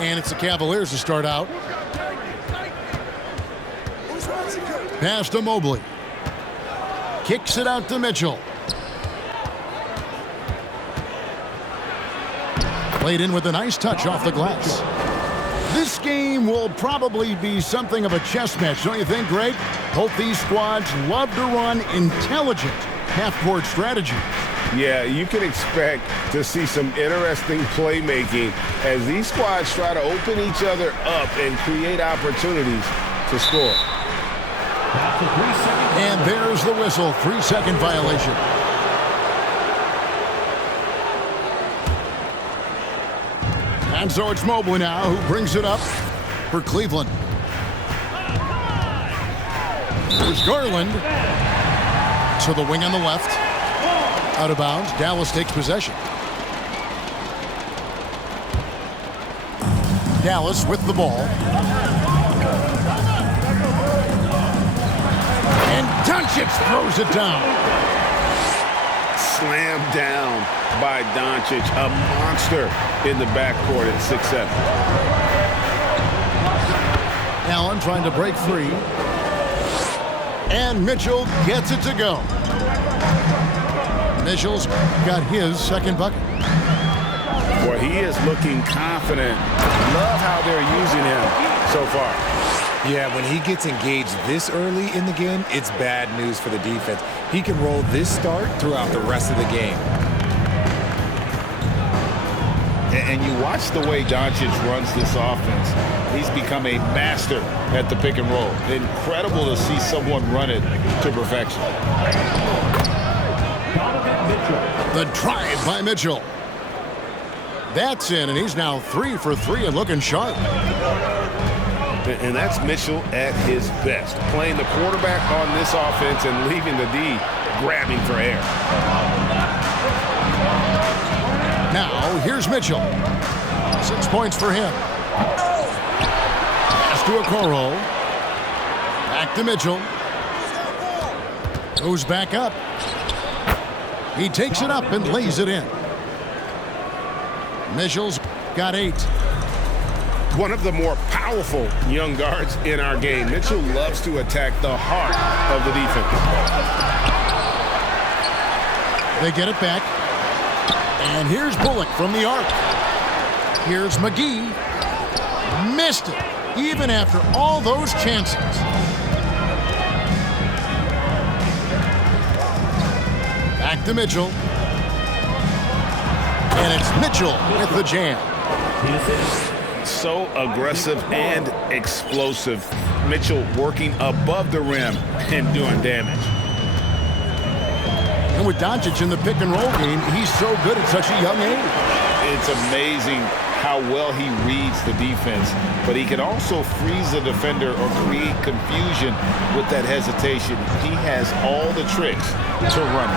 And it's the Cavaliers to start out. Pass to Mobley. Kicks it out to Mitchell. Played in with a nice touch off the glass. This game will probably be something of a chess match, don't you think, Greg? Both these squads love to run intelligent half-court strategy. Yeah, you can expect to see some interesting playmaking as these squads try to open each other up and create opportunities to score. And there's the whistle, 3-second violation. And so it's Mobley now who brings it up for Cleveland. There's Garland to the wing on the left. Out of bounds. Dallas takes possession. Dallas with the ball. And Doncic throws it down. Slammed down by Doncic, a monster in the backcourt at 6'7". Allen trying to break free. And Mitchell gets it to go. Mitchell's got his second bucket. Boy, he is looking confident. Love how they're using him so far. Yeah, when he gets engaged this early in the game, it's bad news for the defense. He can roll this start throughout the rest of the game. And you watch the way Doncic runs this offense. He's become a master at the pick and roll. Incredible to see someone run it to perfection. The drive by Mitchell. That's in, and he's now 3 for 3 and looking sharp. And that's Mitchell at his best, playing the quarterback on this offense and leaving the D grabbing for air. Now, here's Mitchell. 6 points for him. Pass to Okoro. Back to Mitchell. Goes back up. He takes it up and lays it in. Mitchell's got 8. One of the more powerful young guards in our game. Mitchell loves to attack the heart of the defense. They get it back. And here's Bullock from the arc. Here's McGee. Missed it, even after all those chances. Back to Mitchell. And it's Mitchell with the jam. So aggressive and explosive. Mitchell working above the rim and doing damage. And with Doncic in the pick and roll game, he's so good at such a young age. It's amazing how well he reads the defense, but he can also freeze the defender or create confusion with that hesitation. He has all the tricks to run.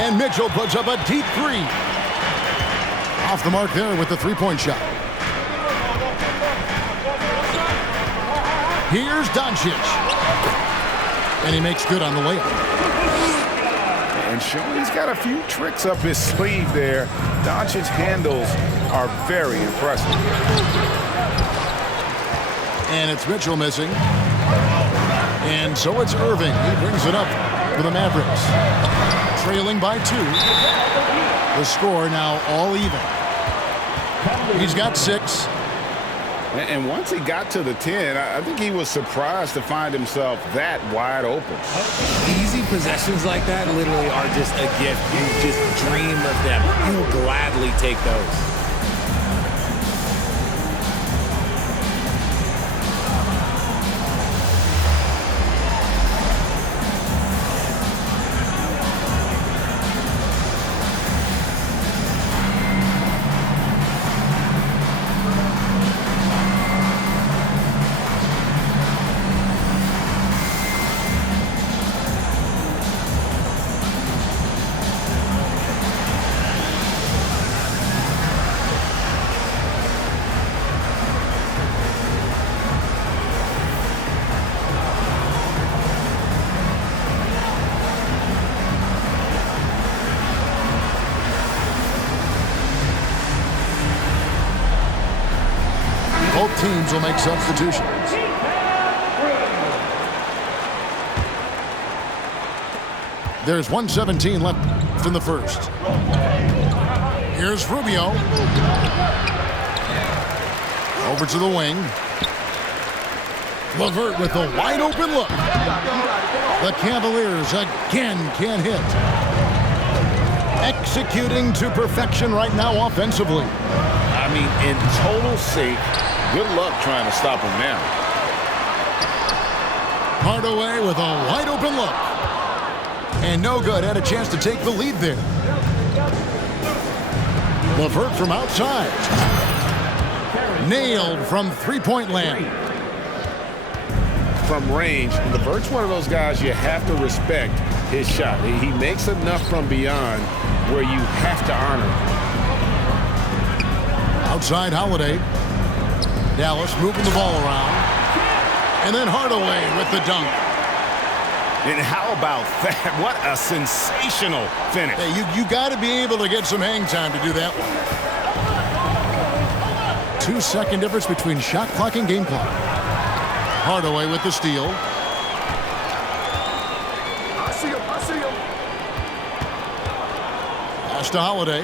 And Mitchell puts up a deep 3. Off the mark there with the 3-point shot. Here's Doncic. And he makes good on the layup. And showing he's got a few tricks up his sleeve there. Doncic's handles are very impressive. And it's Mitchell missing. And so it's Irving. He brings it up for the Mavericks. Trailing by 2. The score now all even. He's got 6. And once he got to the 10, I think he was surprised to find himself that wide open. Easy possessions like that literally are just a gift. You just dream of them. You'll gladly take those. will make substitutions. There's 1:17 left in the first. Here's Rubio. Over to the wing. LeVert with a wide open look. The Cavaliers again can't hit. Executing to perfection right now offensively. I mean, in total sync. Good luck trying to stop him now. Hardaway with a wide open look. And no good. Had a chance to take the lead there. LeVert from outside. Nailed from three-point land. From range, LeVert's one of those guys you have to respect his shot. He makes enough from beyond where you have to honor him. Outside Holiday. Dallas moving the ball around. And then Hardaway with the dunk. And how about that? What a sensational finish. Hey, you got to be able to get some hang time to do that one. 2-second difference between shot clock and game clock. Hardaway with the steal. I see him. Pass to Holiday.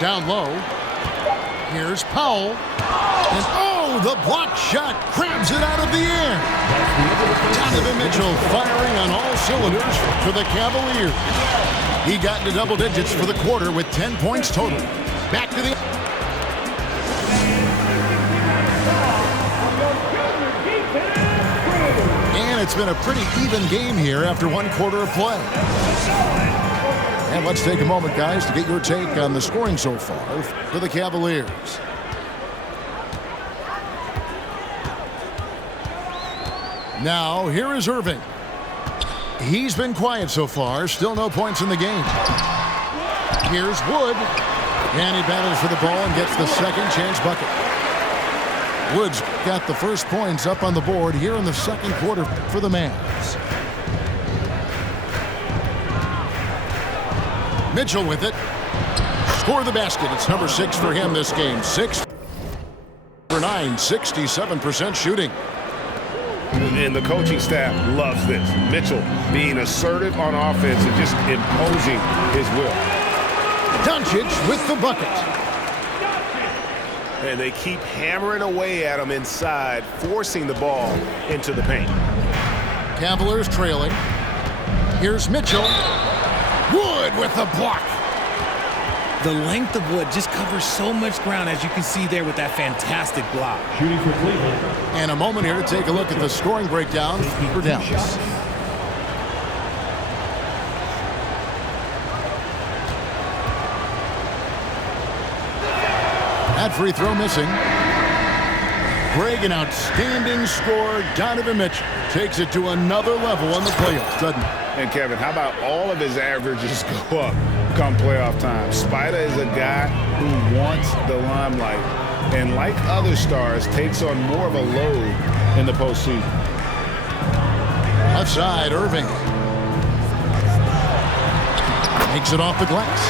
Down low. Here's Powell. And oh, the block shot crabs it out of the air. Donovan Mitchell firing on all cylinders for the Cavaliers. He got into double digits for the quarter with 10 points total. Back to the... And it's been a pretty even game here after one quarter of play. And let's take a moment, guys, to get your take on the scoring so far for the Cavaliers. Now, here is Irving. He's been quiet so far. Still no points in the game. Here's Wood. And he battles for the ball and gets the second chance bucket. Woods got the first points up on the board here in the second quarter for the Mavs. Mitchell with it. Score the basket. It's number 6 for him this game. 6 for 9. 67% shooting. And the coaching staff loves this. Mitchell being assertive on offense and just imposing his will. Doncic with the bucket. And they keep hammering away at him inside, forcing the ball into the paint. Cavaliers trailing. Here's Mitchell. Wood with the block. The length of Wood just covers so much ground, as you can see there with that fantastic block. Shooting for Cleveland. And a moment here to take a look at the scoring breakdown for Dallas. That free throw missing. Greg, an outstanding scorer. Donovan Mitchell takes it to another level in the playoffs, doesn't he? And Kevin, how about all of his averages go up come playoff time? Spider is a guy who wants the limelight, and like other stars, takes on more of a load in the postseason. Left side, Irving. Makes it off the glass.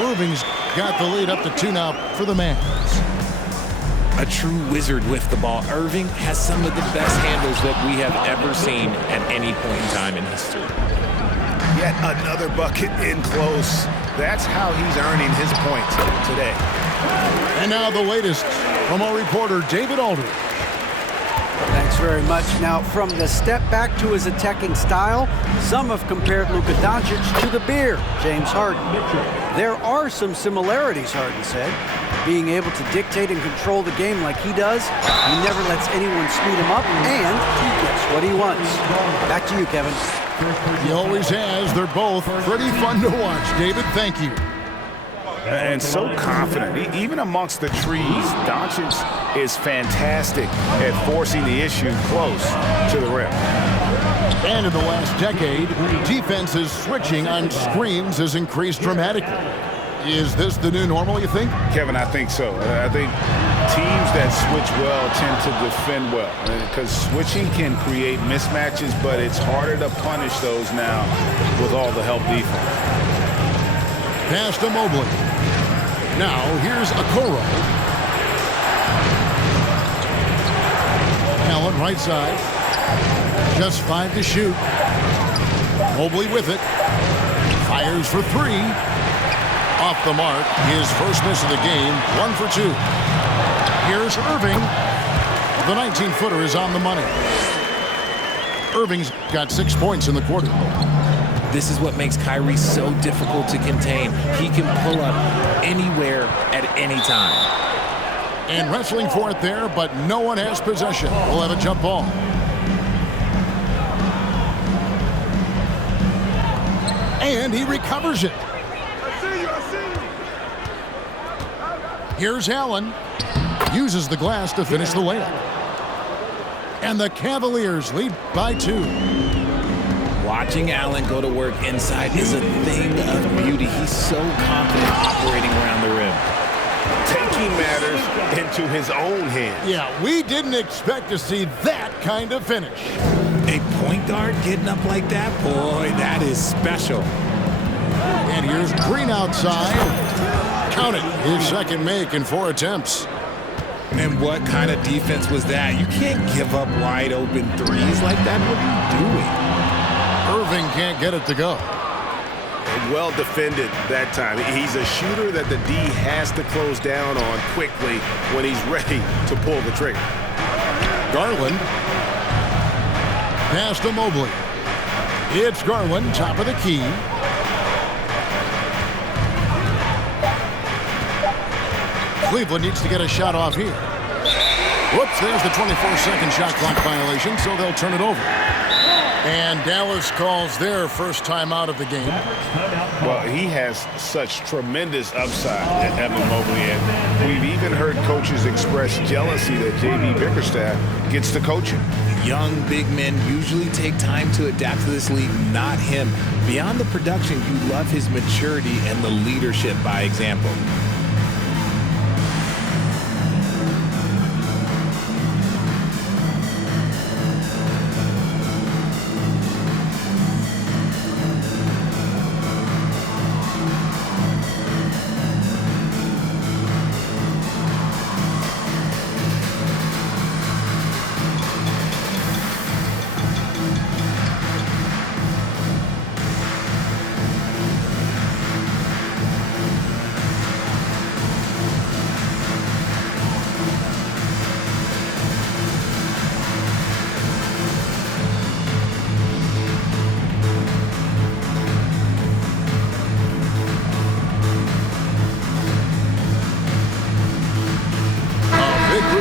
Irving's got the lead up to 2 now for the Mavs. A true wizard with the ball. Irving has some of the best handles that we have ever seen at any point in time in history. Yet another bucket in close. That's how he's earning his points today. And now the latest from our reporter, David Aldridge. Thanks very much. Now, from the step back to his attacking style, some have compared Luka Doncic to the bear, James Harden. There are some similarities, Harden said. Being able to dictate and control the game like he does, he never lets anyone speed him up, and he gets what he wants. Back to you, Kevin. He always has. They're both pretty fun to watch. David, thank you. And so confident. Even amongst the trees, Doncic is fantastic at forcing the issue close to the rim. And in the last decade, defenses switching on screens has increased dramatically. Is this the new normal, you think? Kevin, I think so. I think teams that switch well tend to defend well, because switching can create mismatches, but it's harder to punish those now with all the help defense. Pass to Mobley. Now, here's Okoro. Allen, right side. Just 5 to shoot. Mobley with it. Fires for 3. Off the mark. His first miss of the game. 1 for 2. Here's Irving. The 19-footer is on the money. Irving's got 6 points in the quarter. This is what makes Kyrie so difficult to contain. He can pull up anywhere at any time. And wrestling for it there, but no one has possession. We'll have a jump ball. And he recovers it. Here's Allen. Uses the glass to finish the layup. And the Cavaliers lead by 2. Watching Allen go to work inside is a thing of beauty. He's so confident operating around the rim. Taking matters into his own hands. Yeah, we didn't expect to see that kind of finish. A point guard getting up like that? Boy, that is special. And here's Green outside. Count it. His second make in 4 attempts. And what kind of defense was that? You can't give up wide open threes like that. What are you doing? Irving can't get it to go. Well defended that time. He's a shooter that the D has to close down on quickly when he's ready to pull the trigger. Garland. Pass to Mobley. It's Garland, top of the key. Cleveland needs to get a shot off here. Whoops, there's the 24-second shot clock violation, so they'll turn it over. And Dallas calls their first time out of the game. Well, he has such tremendous upside, Evan Mobley, and we've even heard coaches express jealousy that J.B. Bickerstaff gets to coaching. Young big men usually take time to adapt to this league, not him. Beyond the production, you love his maturity and the leadership by example.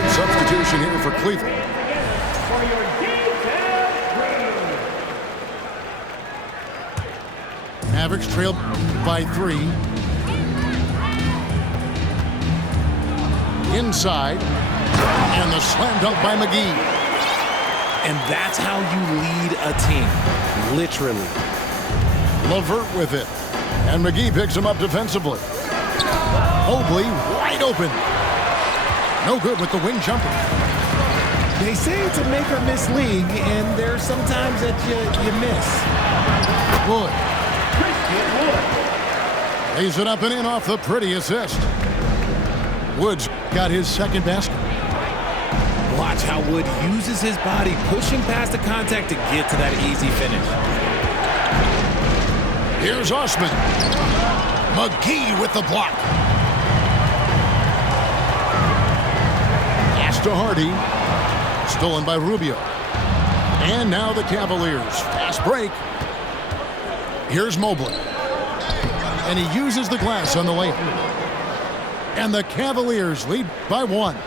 Substitution here for Cleveland. Mavericks trail by 3. Inside. And the slam dunk by McGee. And that's how you lead a team. Literally. LeVert with it. And McGee picks him up defensively. Mobley wide open. No good with the wing jumper. They say it's a make or miss league, and there's sometimes that you miss. Wood. Lays it up and in off the pretty assist. Woods got his second basket. Watch how Wood uses his body, pushing past the contact to get to that easy finish. Here's Osman. McGee with the block. To Hardy. Stolen by Rubio. And now the Cavaliers. Fast break. Here's Mobley. And he uses the glass on the layup. And the Cavaliers lead by 1.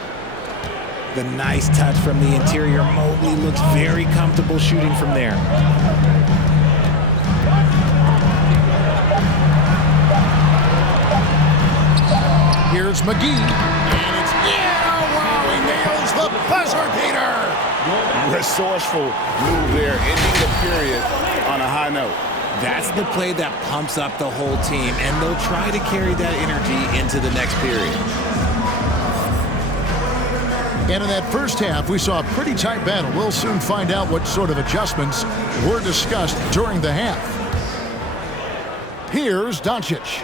The nice touch from the interior. Mobley looks very comfortable shooting from there. Here's McGee. And it's nails the buzzer beater. Resourceful move there, ending the period on a high note. That's the play that pumps up the whole team, and they'll try to carry that energy into the next period. And in that first half, we saw a pretty tight battle. We'll soon find out what sort of adjustments were discussed during the half. Here's Doncic.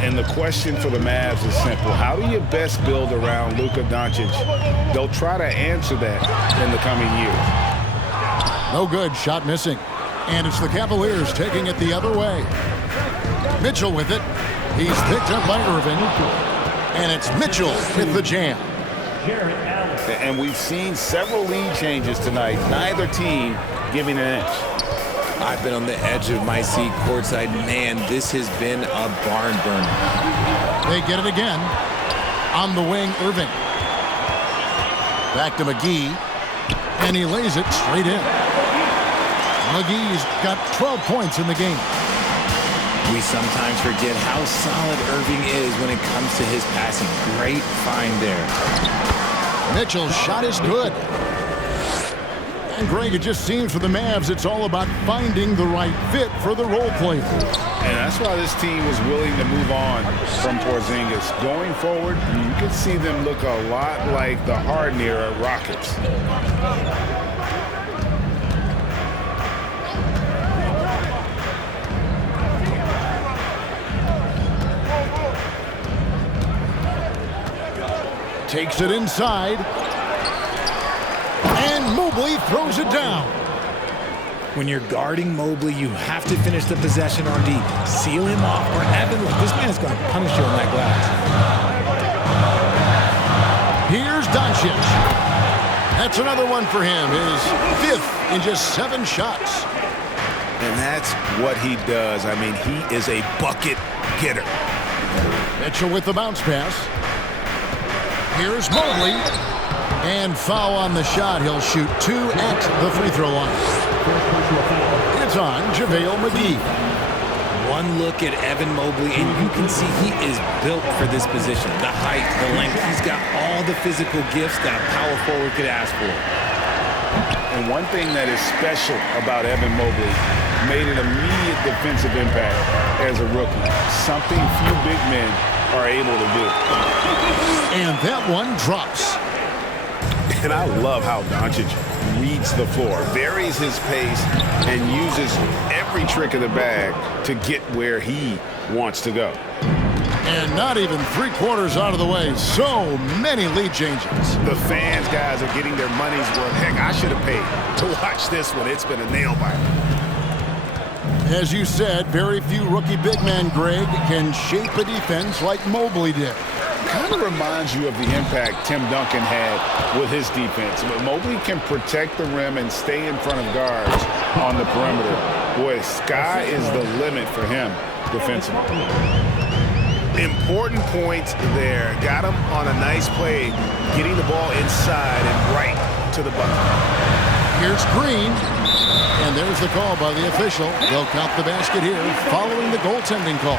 And the question for the Mavs is simple. How do you best build around Luka Doncic? They'll try to answer that in the coming years. No good. Shot missing. And it's the Cavaliers taking it the other way. Mitchell with it. He's picked up by Irving. And it's Mitchell with the jam. And we've seen several lead changes tonight. Neither team giving an inch. I've been on the edge of my seat courtside. Man, this has been a barn burner. They get it again. On the wing, Irving. Back to McGee. And he lays it straight in. McGee's got 12 points in the game. We sometimes forget how solid Irving is when it comes to his passing. Great find there. Mitchell's shot is good. And Greg, it just seems for the Mavs it's all about finding the right fit for the role player. And that's why this team was willing to move on from Porzingis. Going forward, you can see them look a lot like the Harden era Rockets. Takes it inside. And Mobley throws it down. When you're guarding Mobley, you have to finish the possession on D. Seal him off, or Evan, this man is going to punish you on that glass. Here's Doncic. That's another one for him. His fifth in just 7 shots. And that's what he does. I mean, he is a bucket getter. Mitchell with the bounce pass. Here's Mobley. And foul on the shot. He'll shoot 2 at the free throw line. It's on JaVale McGee. One look at Evan Mobley, and you can see he is built for this position. The height, the length, he's got all the physical gifts that a power forward could ask for. And one thing that is special about Evan Mobley, made an immediate defensive impact as a rookie. Something few big men are able to do. And that one drops. And I love how Doncic reads the floor, varies his pace, and uses every trick of the bag to get where he wants to go. And not even 3/4 out of the way. So many lead changes. The fans, guys, are getting their money's worth. Heck, I should have paid to watch this one. It's been a nail-biter. As you said, very few rookie big men, Greg, can shape a defense like Mobley did. Kind of reminds you of the impact Tim Duncan had with his defense. But Mobley can protect the rim and stay in front of guards on the perimeter. Boy, sky is the limit for him defensively. Important points there. Got him on a nice play, getting the ball inside and right to the bucket. Here's Green. And there's the call by the official. They'll count the basket here following the goaltending call.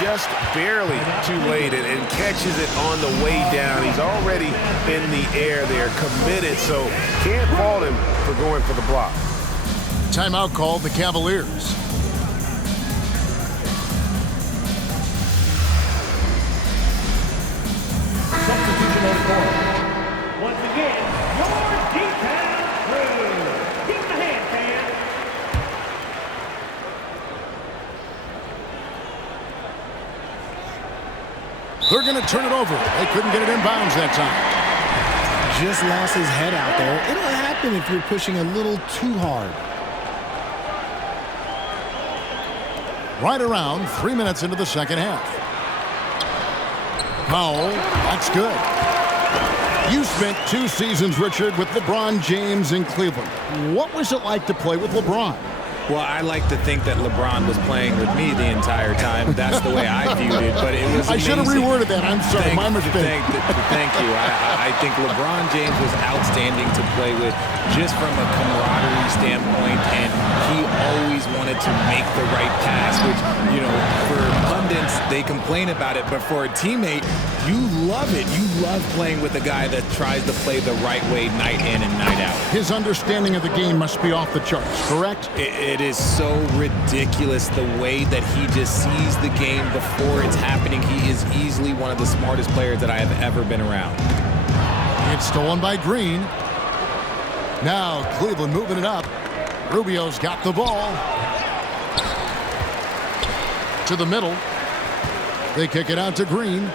Just barely too late and catches it on the way down. He's already in the air there, committed, so can't fault him for going for the block. Timeout called the Cavaliers. Substitution on the court. Once again, your defense crew. Give the hand, fans. They're going to turn it over. They couldn't get it in bounds that time. Just lost his head out there. It'll happen if you're pushing a little too hard. Right around 3 minutes into the second half. Powell, that's good. You spent 2 seasons, Richard, with LeBron James in Cleveland. What was it like to play with LeBron? Well, I like to think that LeBron was playing with me the entire time. That's the way I viewed it, but it was I should have amazing. reworded that. I'm sorry, my mistake. Thank you. I think LeBron James was outstanding to play with just from a camaraderie standpoint, and he always wanted to make the right pass, which, you know, for pundits, they complain about it, but for a teammate, you love it. You love playing with a guy that tries to play the right way night in and night out. His understanding of the game must be off the charts, correct? It is so ridiculous the way that he just sees the game before it's happening. He is easily one of the smartest players that I have ever been around. It's stolen by Green. Now Cleveland moving it up. Rubio's got the ball. To the middle. They kick it out to Green.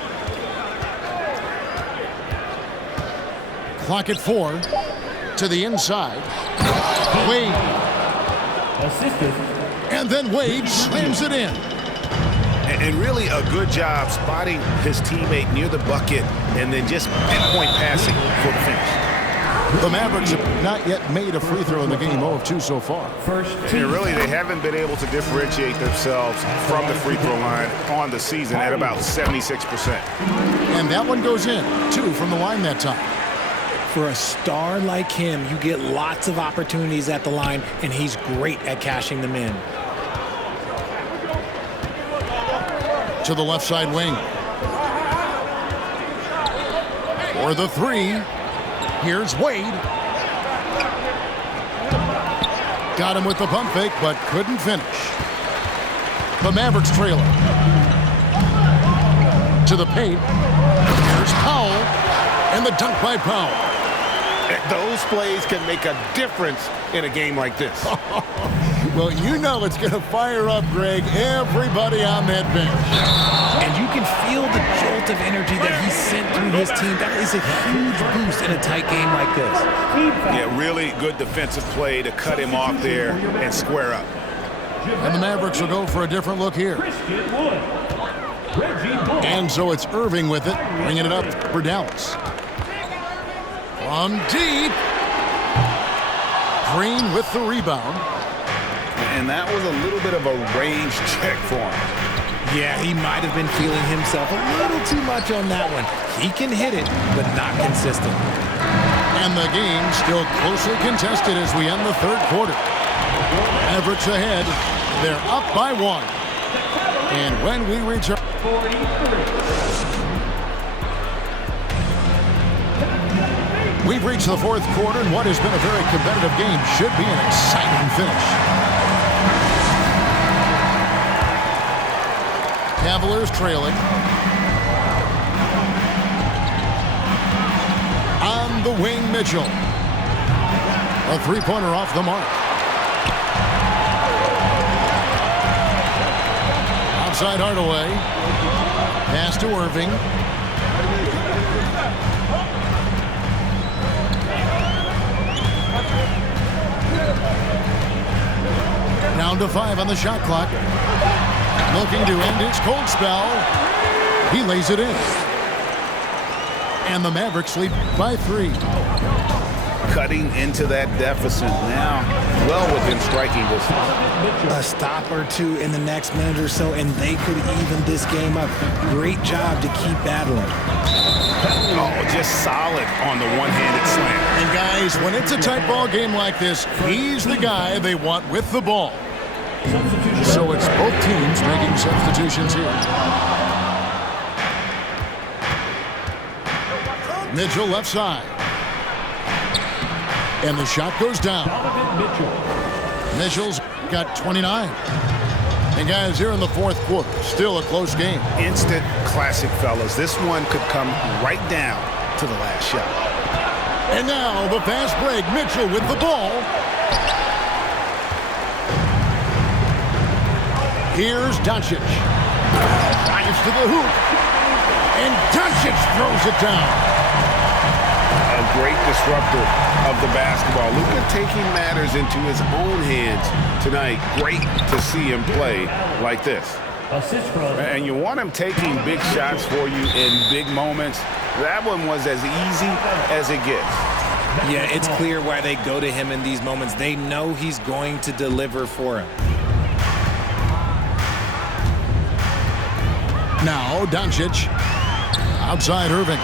Clock at 4. To the inside. Wade. Assisted. And then Wade slams it in. And really a good job spotting his teammate near the bucket and then just pinpoint passing for the finish. The Mavericks have not yet made a free throw in the game, 0 of 2 so far. First And team. really, they haven't been able to differentiate themselves from the free throw line on the season at about 76%. And that one goes in. 2 from the line that time. For a star like him, you get lots of opportunities at the line, and he's great at cashing them in. To the left side wing. For the 3. Here's Wade. Got him with the pump fake, but couldn't finish. The Mavericks trailer. To the paint. Here's Powell. And the dunk by Powell. Those plays can make a difference in a game like this. Well, you know it's going to fire up, Greg, everybody on that bench. And you can feel the jolt of energy that he sent through his team. That is a huge boost in a tight game like this. Yeah, really good defensive play to cut him off there and square up. And the Mavericks will go for a different look here. Christian Wood. Reggie Bull. And so it's Irving with it, bringing it up for Dallas. From deep. Green with the rebound. And that was a little bit of a range check for him. Yeah, he might have been feeling himself a little too much on that one. He can hit it, but not consistent. And the game still closely contested as we end the third quarter. Mavericks ahead. They're up by 1. And when we return... 43. We've reached the fourth quarter, and what has been a very competitive game should be an exciting finish. Cavaliers trailing. On the wing, Mitchell. A three-pointer off the mark. Outside Hardaway. Pass to Irving. Down to 5 on the shot clock. Looking to end his cold spell. He lays it in. And the Mavericks lead by 3. Cutting into that deficit now, well within striking distance. A stop or two in the next minute or so, and they could even this game up. Great job to keep battling. Oh, just solid on the one-handed slam. And guys, when it's a tight ball game like this, he's the guy they want with the ball. So it's both teams making substitutions here. Mitchell left side. And the shot goes down. Mitchell's got 29. And guys, here in the fourth quarter, still a close game. Instant classic, fellas. This one could come right down to the last shot. And now the fast break. Mitchell with the ball. Here's Doncic. Drives to the hoop. And Doncic throws it down. A great disruptor of the basketball. Luka taking matters into his own hands tonight. Great to see him play like this. Assist from. And you want him taking big shots for you in big moments. That one was as easy as it gets. Yeah, it's clear why they go to him in these moments. They know he's going to deliver for him. Now Doncic. Outside Irving.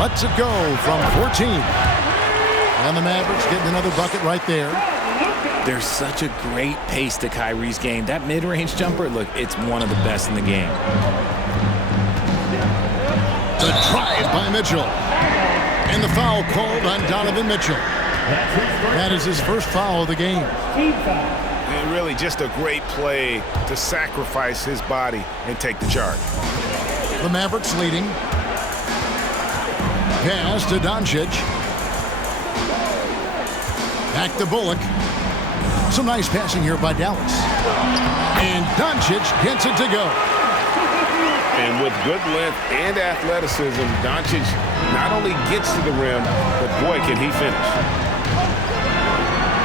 Lets it go from 14. And the Mavericks getting another bucket right there. There's such a great pace to Kyrie's game. That mid-range jumper, look, it's one of the best in the game. The drive by Mitchell. And the foul called on Donovan Mitchell. That is his first foul of the game. And really just a great play to sacrifice his body and take the charge. The Mavericks leading. Pass to Doncic. Back to Bullock. Some nice passing here by Dallas. And Doncic gets it to go. And with good length and athleticism, Doncic not only gets to the rim, but boy, can he finish.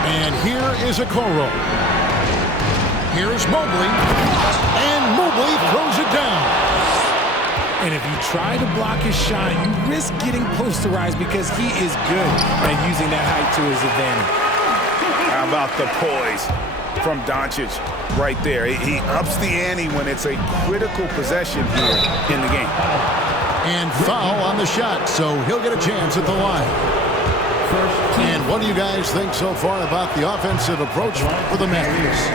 And here is Okoro. Here's Mobley. And Mobley throws it down. And if you try to block his shot, you risk getting posterized because he is good at using that height to his advantage. How about the poise from Doncic right there? He ups the ante when it's a critical possession here in the game. And foul on the shot, so he'll get a chance at the line. And what do you guys think so far about the offensive approach for the Mavericks?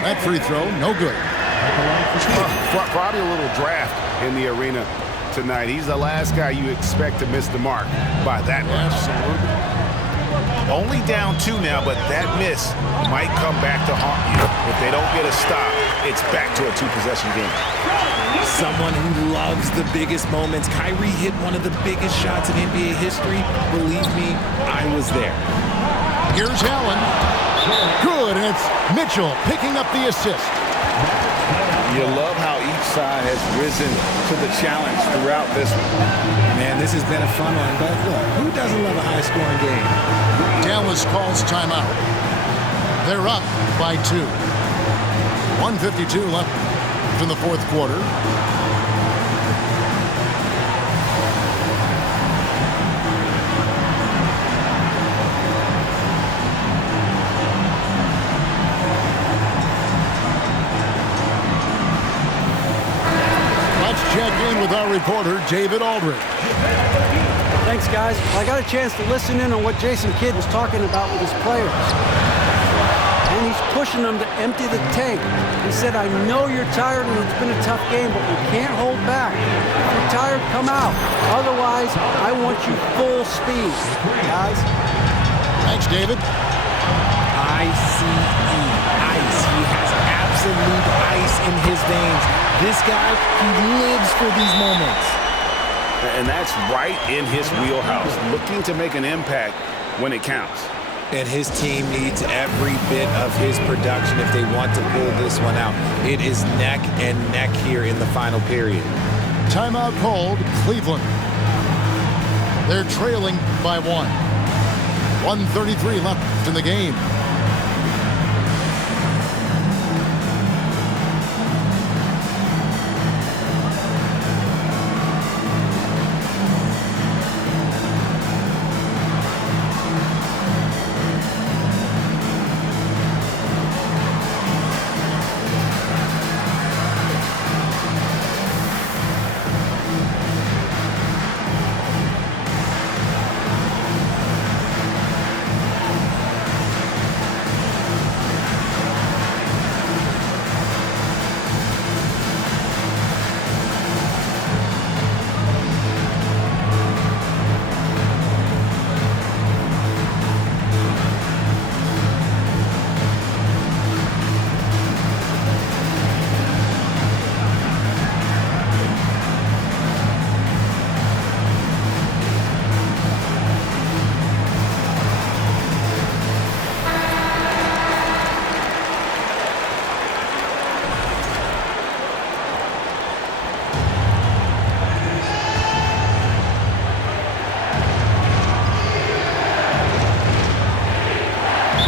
That free throw, no good. Probably a little draft in the arena tonight. He's the last guy you expect to miss the mark by that much. Absolutely. Only down 2 now, but that miss might come back to haunt you. If they don't get a stop, it's back to a 2-possession game. Someone who loves the biggest moments. Kyrie hit one of the biggest shots in NBA history. Believe me, I was there. Here's Allen. Good, and it's Mitchell picking up the assist. You love how each side has risen to the challenge throughout this one. Man, this has been a fun one, but look, who doesn't love a high-scoring game? Dallas calls timeout. They're up by 2. 1:52 left in the fourth quarter. Let's check in with our reporter, David Aldridge. Thanks, guys. Well, I got a chance to listen in on what Jason Kidd was talking about with his players. And he's pushing them to empty the tank. He said, I know you're tired and it's been a tough game, but we can't hold back. If you're tired, come out. Otherwise, I want you full speed, guys. Thanks, David. ICE. Ice. He has absolute ice in his veins. This guy, he lives for these moments. And that's right in his wheelhouse, looking to make an impact when it counts. And his team needs every bit of his production if they want to pull this one out. It is neck and neck here in the final period. Timeout called Cleveland. They're trailing by 1. 1:33 left in the game.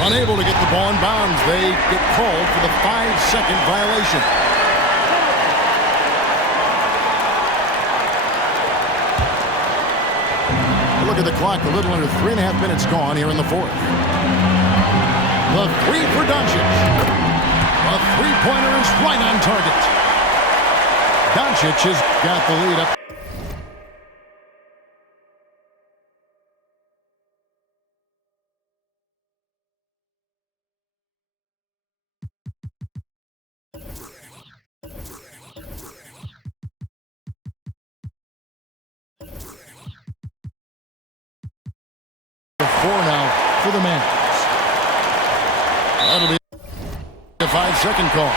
Unable to get the ball in bounds. They get called for the 5-second violation. Look at the clock. A little under 3.5 minutes gone here in the fourth. The 3 for Doncic. A 3-pointer is right on target. Doncic has got the lead up. Now for the Mavericks. That'll be a 5-second call.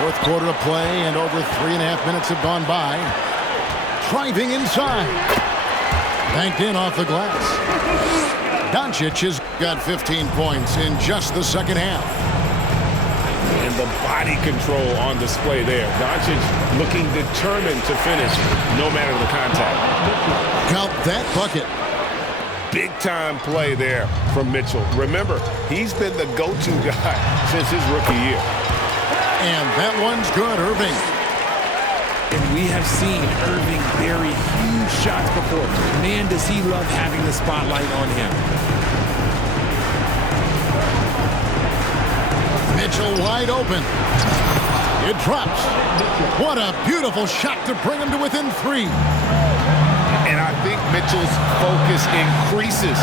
Fourth quarter of play, and over 3.5 minutes have gone by. Driving inside. Banked in off the glass. Doncic has got 15 points in just the second half. And the body control on display there. Doncic looking determined to finish no matter the contact. Count that bucket. Big-time play there from Mitchell. Remember, he's been the go-to guy since his rookie year. And that one's good, Irving. And we have seen Irving bury huge shots before. Man, does he love having the spotlight on him. Mitchell wide open. It drops. What a beautiful shot to bring him to within 3. And I think Mitchell's focus increases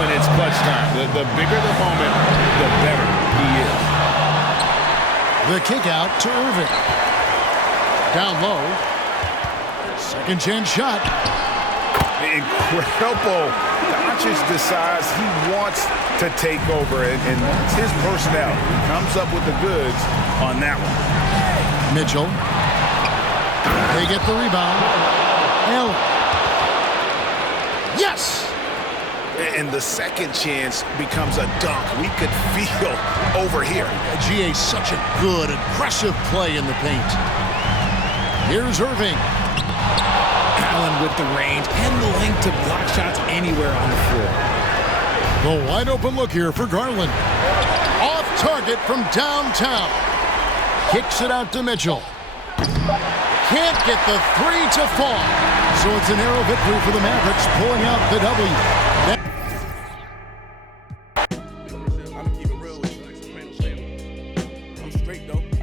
when it's clutch time. The bigger the moment, the better he is. The kick out to Irving. Down low. Second chance shot. Incredible. Doncic decides he wants to take over, and that's his personnel. He comes up with the goods on that one. Mitchell. They get the rebound. Allen. Yes! And the second chance becomes a dunk. We could feel over here. GA, such a good, aggressive play in the paint. Here's Irving. Allen with the range and the length to block shots anywhere on the floor. The wide open look here for Garland. Off target from downtown. Kicks it out to Mitchell. Can't get the 3 to fall. So it's a narrow victory for the Mavericks, pulling out the W. I'm gonna keep it real with you. I'm straight though.